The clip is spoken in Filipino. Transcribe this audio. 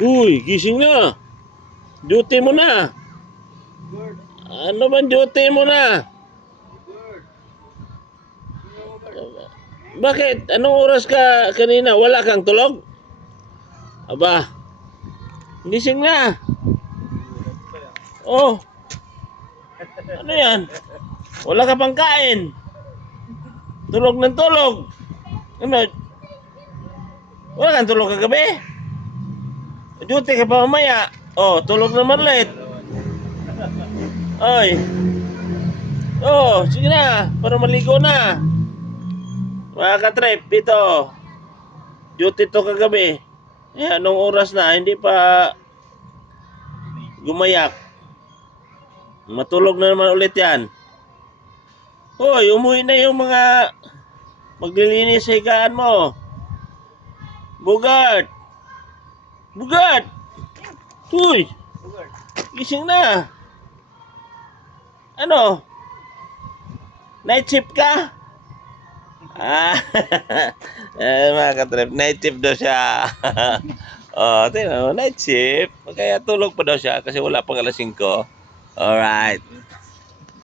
Uy, gising na. Duty mo na. Ano ba duty mo na? Bakit? Anong oras ka kanina? Wala kang tulog? Aba, gising na. Oh, ano yan? Wala ka pang kain. Tulog ng tulog. Ano? Wala kang tulog kagabi? Duty ka pa mamaya. Oh, tulog naman ulit. Ay. Oh, sige na. Para maligo na. Mga katrip, ito. Duty to kagabi. Eh, anong oras na? Hindi pa gumayak. Matulog na naman ulit yan. Hoy, umuwi na yung mga maglilinis sa higaan mo. Bugart! Bugart! Uy! Gising na. Ano? Night shift ka? Ah, mga katrip, night shift daw siya. Oh, tingnan mo, night shift. Kaya tulog pa daw siya kasi wala pang alas 5. Alright.